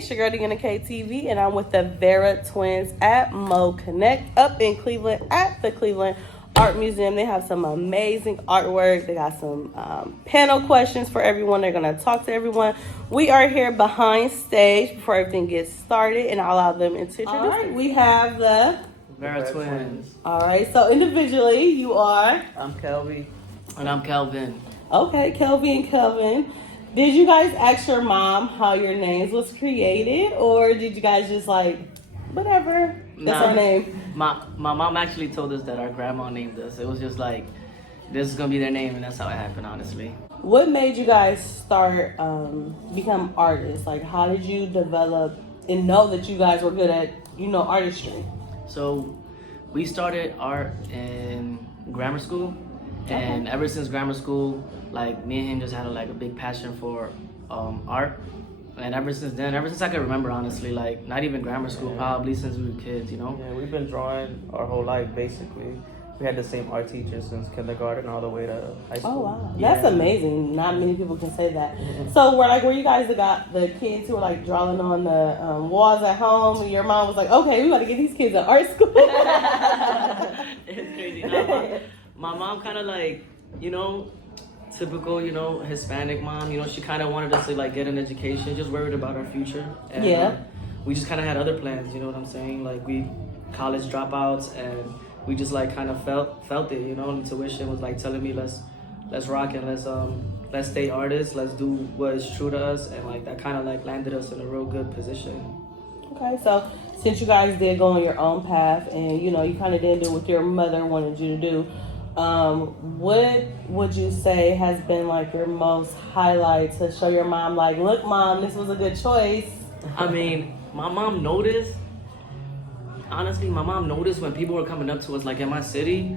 it's your girl Deanna KTV, and I'm with the Vera Twins at moCa up in Cleveland at the Cleveland Art Museum. They have some amazing artwork. They got some panel questions for everyone. They're going to talk to everyone. We are here behind stage before everything gets started, and I'll allow them to introduce. All right, we have the Vera Twins. All right, so individually, you are? I'm Kelby. And I'm Kelvin. Okay, Kelby and Kelvin. Did you guys ask your mom how your names was created, or did you guys just like, whatever, that's our name? My mom actually told us that our grandma named us. It was just like, this is going to be their name, and that's how it happened, honestly. What made you guys start, become artists? Like, how did you develop and know that you guys were good at, artistry? So, we started art in grammar school. And ever since grammar school, like me and him just had a big passion for art. And ever since I can remember, honestly, like not even grammar school, probably since we were kids, Yeah, we've been drawing our whole life, basically. We had the same art teacher since kindergarten all the way to high school. Oh wow, that's amazing. Not many people can say that. So were you guys got the kids who were like drawing on the walls at home, and your mom was like, okay, we got to get these kids in art school. It's crazy. My mom kind of like, typical, Hispanic mom. She kind of wanted us to like get an education, just worried about our future. And, we just kind of had other plans, you know what I'm saying? Like we college dropouts, and we just like kind of felt it, Intuition was like telling me let's rock and let's stay artists, let's do what is true to us, and like that kind of like landed us in a real good position. Okay, so since you guys did go on your own path, and you kind of didn't do what your mother wanted you to do. What would you say has been like your most highlight to show your mom, like, look, mom, this was a good choice? I mean, my mom noticed. Honestly, my mom noticed when people were coming up to us, like in my city.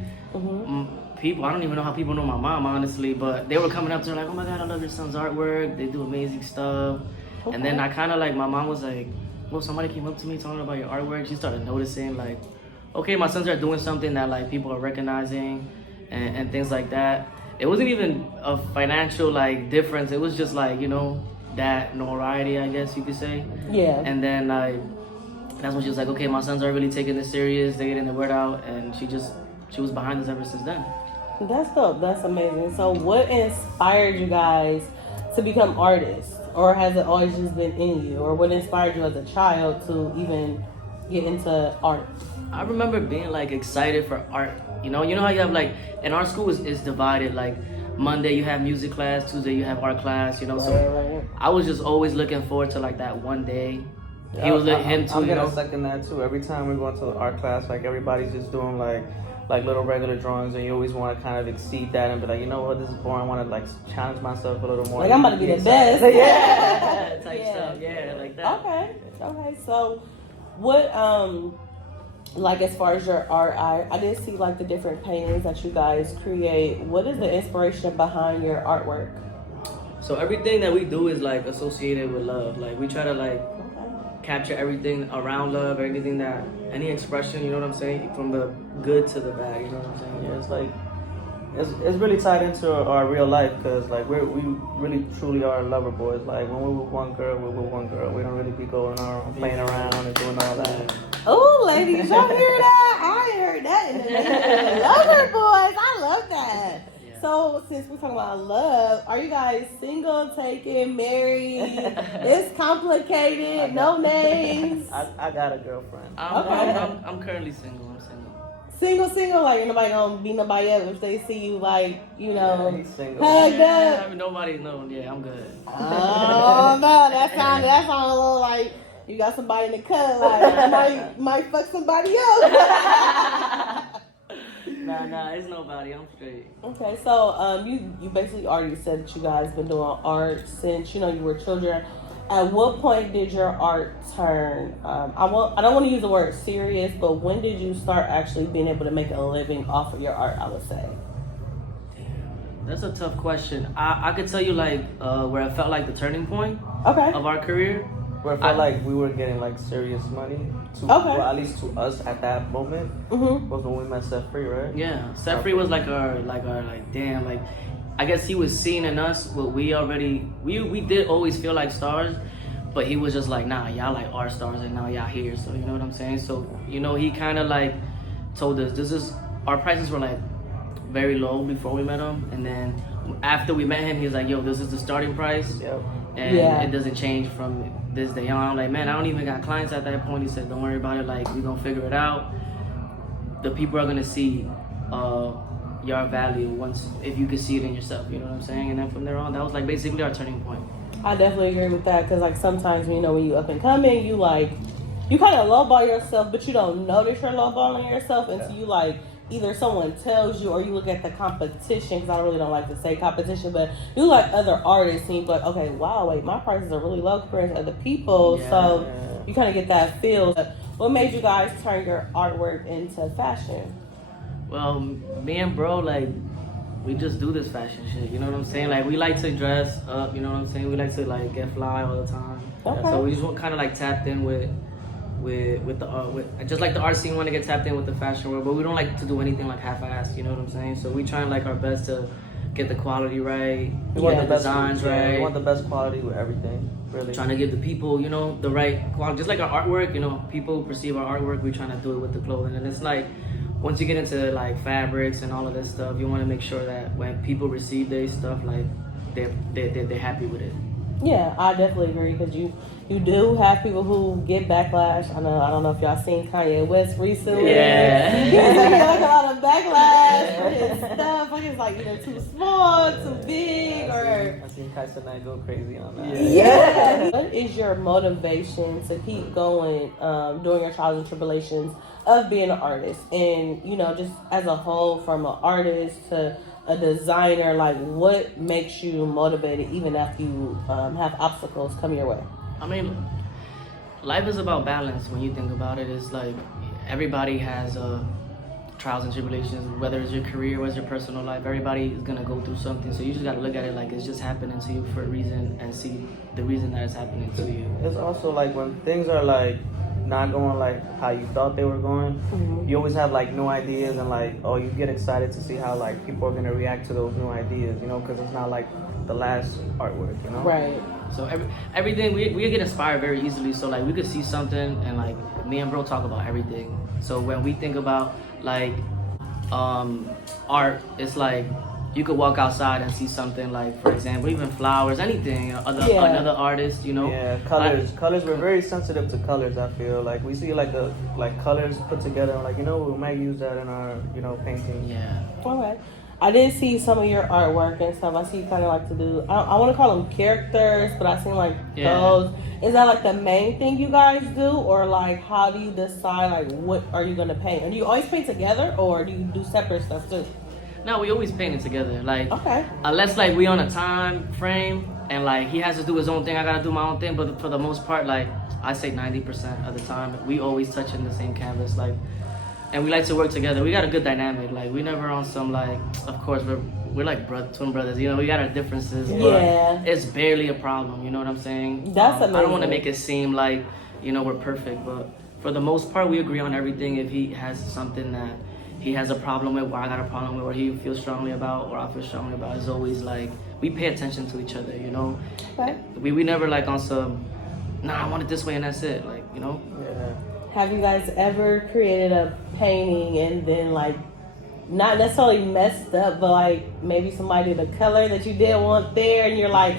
People, I don't even know how people know my mom, honestly, but they were coming up to her like, oh my God, I love your son's artwork. They do amazing stuff. Okay. And then I kind of like, my mom was like, well, somebody came up to me talking about your artwork. She started noticing like, okay, my sons are doing something that like people are recognizing. And things like that. It wasn't even a financial like difference. It was just like, that notoriety, I guess you could say. Yeah. And then that's when she was like, okay, my sons are really taking this serious. They're getting the word out. And she was behind us ever since then. That's dope. That's amazing. So what inspired you guys to become artists? Or has it always just been in you? Or what inspired you as a child to even get into art? I remember being like excited for art. You know how you have like, and our school is divided. Like Monday you have music class, Tuesday you have art class. So right. I was just always looking forward to like that one day. He was him too. I'm gonna second that too. Every time we go into the art class, like everybody's just doing like little regular drawings, and you always want to kind of exceed that and be like, you know what, this is boring. I want to like challenge myself a little more. Like I'm about to be the best. Type stuff. Yeah, like that. Okay. So what like as far as your art, I did see like the different paintings that you guys create. What is the inspiration behind your artwork? So everything that we do is like associated with love. Like we try to like capture everything around love, anything that, any expression, you know what I'm saying? From the good to the bad, you know what I'm saying? Yeah, it's like, it's really tied into our real life, because like we really truly are lover boys. Like when we're with one girl, we're with one girl. We don't really be going around playing around and doing all that. Oh, ladies, y'all hear that? I heard that in the lover boys. I love that. Yeah. So since we're talking about love, are you guys single, taken, married? It's complicated. No names. I got a girlfriend. I'm currently single. Single, like nobody gonna beat nobody up if they see you like, he's single. Hugged up. Nobody knows. Yeah, I'm good. Oh no, that sounds a little like you got somebody in the cut, like might fuck somebody else. Nah, it's nobody. I'm straight. Okay, so you basically already said that you guys been doing art since you were children. At what point did your art turn? I don't want to use the word serious, but when did you start actually being able to make a living off of your art? I would say. That's a tough question. I could tell you like where I felt like the turning point of our career. Where I felt like we were getting like serious money. Well, at least to us at that moment was when we met Set Free, right? Yeah, Set Free was like our damn, like I guess he was seeing in us what we already we did always feel like stars, But he was just like, nah, y'all like art stars and now y'all here. So, you know what I'm saying? So, you know, he kind of like told us, our prices were like very low before we met him. And then after we met him, he was like, yo, this is the starting price. Yep. And it doesn't change from this day on. I'm like, man, I don't even got clients at that point. He said, don't worry about it. Like, we're going to figure it out. The people are going to see your value once, if you can see it in yourself. You know what I'm saying? And then from there on, that was like basically our turning point. I definitely agree with that, because like sometimes, you know, when you up and coming, you kind of lowball yourself, but you don't notice you're lowballing yourself until you like either someone tells you or you look at the competition, because I really don't like to say competition, but you like other artists and you're like, okay, wow, wait, my prices are really low compared to other people. So you kind of get that feel. What made you guys turn your artwork into fashion? Well, me and bro, like, we just do this fashion shit, you know what I'm saying? Like, we like to dress up, you know what I'm saying? We like to like get fly all the time. Okay. So we just kind of like tapped in with the art, just like the art scene want to get tapped in with the fashion world, but we don't like to do anything like half-assed, you know what I'm saying? So we try and like our best to get the quality right, We want the best designs right. We want the best quality with everything, really. Trying to give the people, you know, the right quality, just like our artwork, you know, people perceive our artwork, we're trying to do it with the clothing, and it's like, once you get into like fabrics and all of this stuff, you want to make sure that when people receive their stuff, like they're happy with it. Yeah, I definitely agree, because you do have people who get backlash. I don't know if y'all seen Kanye West recently. Yeah. He's like a lot of backlash for his stuff. Like it's like either too small, too big, or I seen Kaisa and I go crazy on that. yeah. What is your motivation to keep going during your trials and tribulations of being an artist, and you know, just as a whole, from an artist to a designer? Like, what makes you motivated even after you have obstacles come your way? I mean, life is about balance. When you think about it, it's like everybody has trials and tribulations, whether it's your career or it's your personal life. Everybody is gonna go through something, so you just gotta look at it like it's just happening to you for a reason and see the reason that it's happening to you. It's also like when things are like not going like how you thought they were going, you always have like new ideas, and like, oh, you get excited to see how like people are gonna react to those new ideas, you know, because it's not like the last artwork, you know. Right. So everything we get inspired very easily. So like we could see something, and like me and bro talk about everything. So when we think about like art, it's like you could walk outside and see something like, for example, even flowers, anything, another artist, you know. Yeah, colors. We're very sensitive to colors. I feel like we see like colors put together, like, you know, we might use that in our, you know, painting. Yeah. Okay. I did see some of your artwork and stuff. I see you kind of like to do, I want to call them characters, but I seen like those. Is that like the main thing you guys do, or like how do you decide like what are you gonna paint? And do you always paint together, or do you do separate stuff too? No, we always paint it together. Like, okay. Unless like we on a time frame and like he has to do his own thing, I gotta do my own thing. But for the most part, like I say 90% of the time, we always touch in the same canvas. Like, and we like to work together. We got a good dynamic. Like, we never on some like, of course we're like twin brothers. You know, we got our differences, but it's barely a problem. You know what I'm saying? That's amazing. I don't want to make it seem like, you know, we're perfect, but for the most part, we agree on everything. If he has something that he has a problem with, or I got a problem with, or he feels strongly about, or I feel strongly about, it's always like we pay attention to each other. You know, okay. We never like on some, nah, I want it this way and that's it. Like, you know. Yeah. Have you guys ever created a painting and then like not necessarily messed up, but like maybe somebody did a color that you didn't want there, and you're like,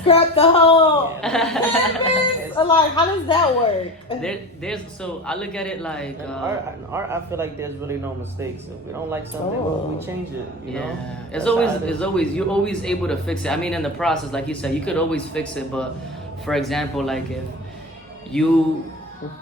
scrap the whole canvas? Or like, how does that work? So I look at it like art. I feel like there's really no mistakes. If we don't like something, we change it. You know? It's always you're always able to fix it. I mean, in the process, like you said, you could always fix it. But for example, like if you,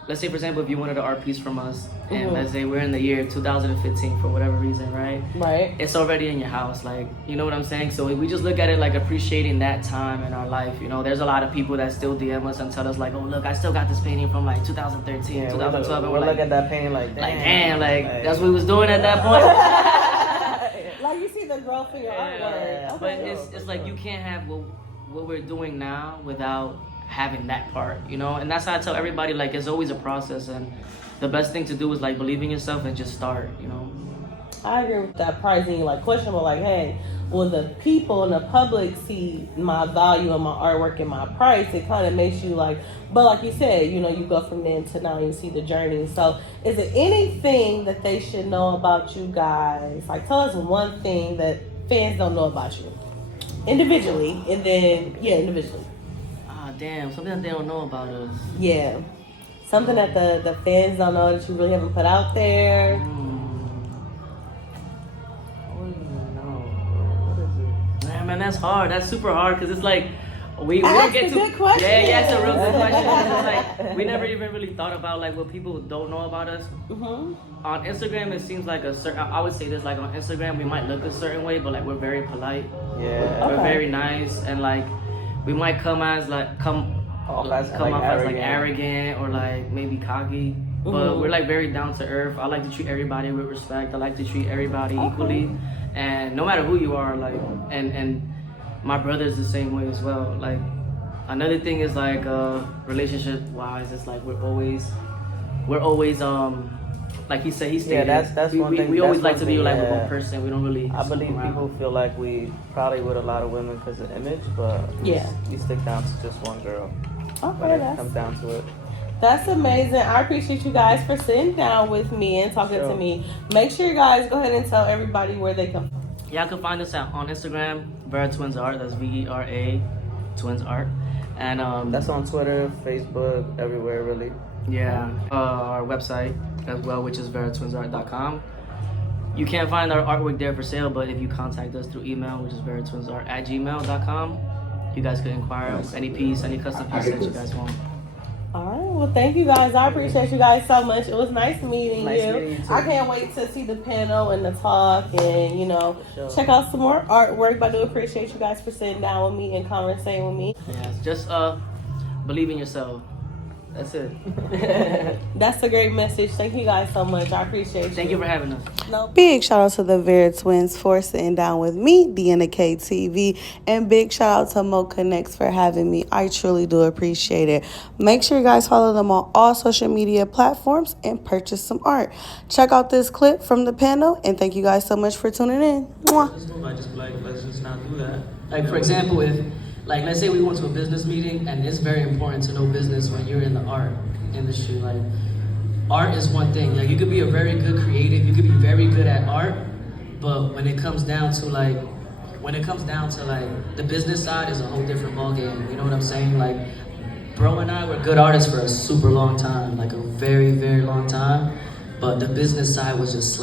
let's say for example, if you wanted an art piece from us, and let's say we're in the year 2015 for whatever reason, right? Right. It's already in your house, like, you know what I'm saying? So we just look at it like appreciating that time in our life. You know, there's a lot of people that still DM us and tell us like, oh look, I still got this painting from like 2013, 2012. And we'll look at that painting like, damn, that's what we was doing at that point. Like you see the growth in your artwork. Okay. But it's like you can't have what we're doing now without having that part, you know. And that's how I tell everybody, like, it's always a process, and the best thing to do is like believe in yourself and just start, you know. I agree with that pricing, like questionable, like, hey, when the people and the public see my value and my artwork and my price, it kind of makes you like, but like you said, you know, you go from then to now, you see the journey. So is there anything that they should know about you guys? Like, tell us one thing that fans don't know about you individually, and then individually. Damn, something that they don't know about us. Yeah, something that the fans don't know that you really haven't put out there. I wouldn't even know. What is it? Man, that's hard. That's super hard because it's like we That's don't get a to. good question. Yeah, it's a real good question. It's like we never even really thought about like what people don't know about us. Mm-hmm. On Instagram, it seems like a certain. I would say this, like on Instagram, we might look a certain way, but like we're very polite. Yeah. We're Okay. very nice, and like we might come as like come Off as, off like, as like arrogant. arrogant or like maybe cocky. But Mhm. we're like very down to earth. I like to treat everybody with respect. I like to treat everybody Okay. equally, and no matter who you are, like and my brother's the same way as well. Like another thing is like relationship wise, it's like we're always like he said, he stated. that's one thing. We always that's like one to be thing, like with yeah. one person. We don't really. I believe snoop around. people feel like we probably with a lot of women because of image, but Yeah. we stick down to just one girl. Okay, When it comes down to it. That's amazing. I appreciate you guys for sitting down with me and talking Sure. to me. Make sure you guys go ahead and tell everybody where they can. Y'all can find us on Instagram, Vera Twins Art. That's VERA Twins Art, and That's on Twitter, Facebook, everywhere really. yeah, our website as well, which is veratwinsart.com. You can't find our artwork there for sale, but if you contact us through email, which is veratwinsart@gmail.com, you guys can inquire of any piece, any custom piece that you guys want. All right. Well, thank you guys. I appreciate you guys so much. It was nice meeting Nice you. meeting you too. I can't wait to see the panel and the talk and, you know, Sure. check out some more artwork. But I do appreciate you guys for sitting down with me and conversating with me. Yeah, just believe in yourself. That's it. That's a great message. Thank you guys so much. I appreciate you. Thank you for having us. Big shout out to the Vera Twins for sitting down with me, Deanna KTV, and big shout out to moCa Next for having me. I truly do appreciate it. Make sure you guys follow them on all social media platforms and purchase some art. Check out this clip from the panel, and thank you guys so much for tuning in. Mwah. I just like, let's just not do that. Like, for example, if, like, let's say we went to a business meeting, and it's very important to know business when you're in the art industry. Like, art is one thing. Like, you could be a very good creative, you could be very good at art, but when it comes down to the business side is a whole different ballgame. You know what I'm saying? Like, bro and I were good artists for a super long time, like a very, very long time. But the business side was just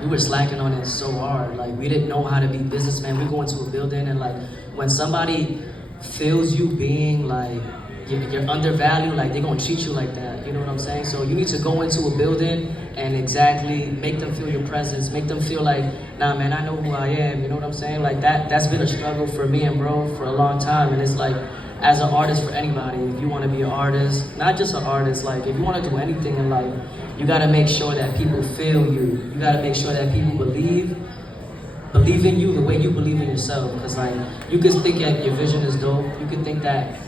we were slacking on it so hard. Like, we didn't know how to be businessmen. We go into a building and like, when somebody feels you being like, you're undervalued, like they're gonna treat you like that, you know what I'm saying? So you need to go into a building and exactly make them feel your presence, make them feel like, nah man, I know who I am, you know what I'm saying? Like that's been a struggle for me and bro for a long time. And it's like, as an artist, for anybody, if you wanna be an artist, not just an artist, like if you wanna do anything in life, you gotta make sure that people feel you. You gotta make sure that people believe in you the way you believe in yourself. Because like, you could think that your vision is dope, you could think that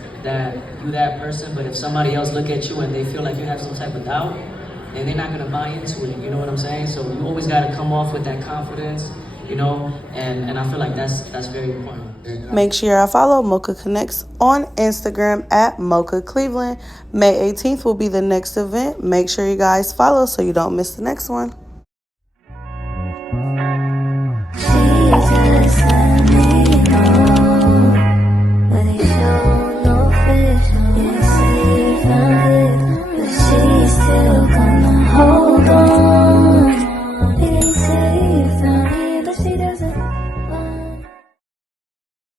you that person, but if somebody else look at you and they feel like you have some type of doubt, then they're not gonna buy into it, you know what I'm saying? So you always gotta come off with that confidence, you know, and I feel like that's very important. Make sure I follow moCa Connects on Instagram at moCa Cleveland. May 18th will be the next event. Make sure you guys follow so you don't miss the next one.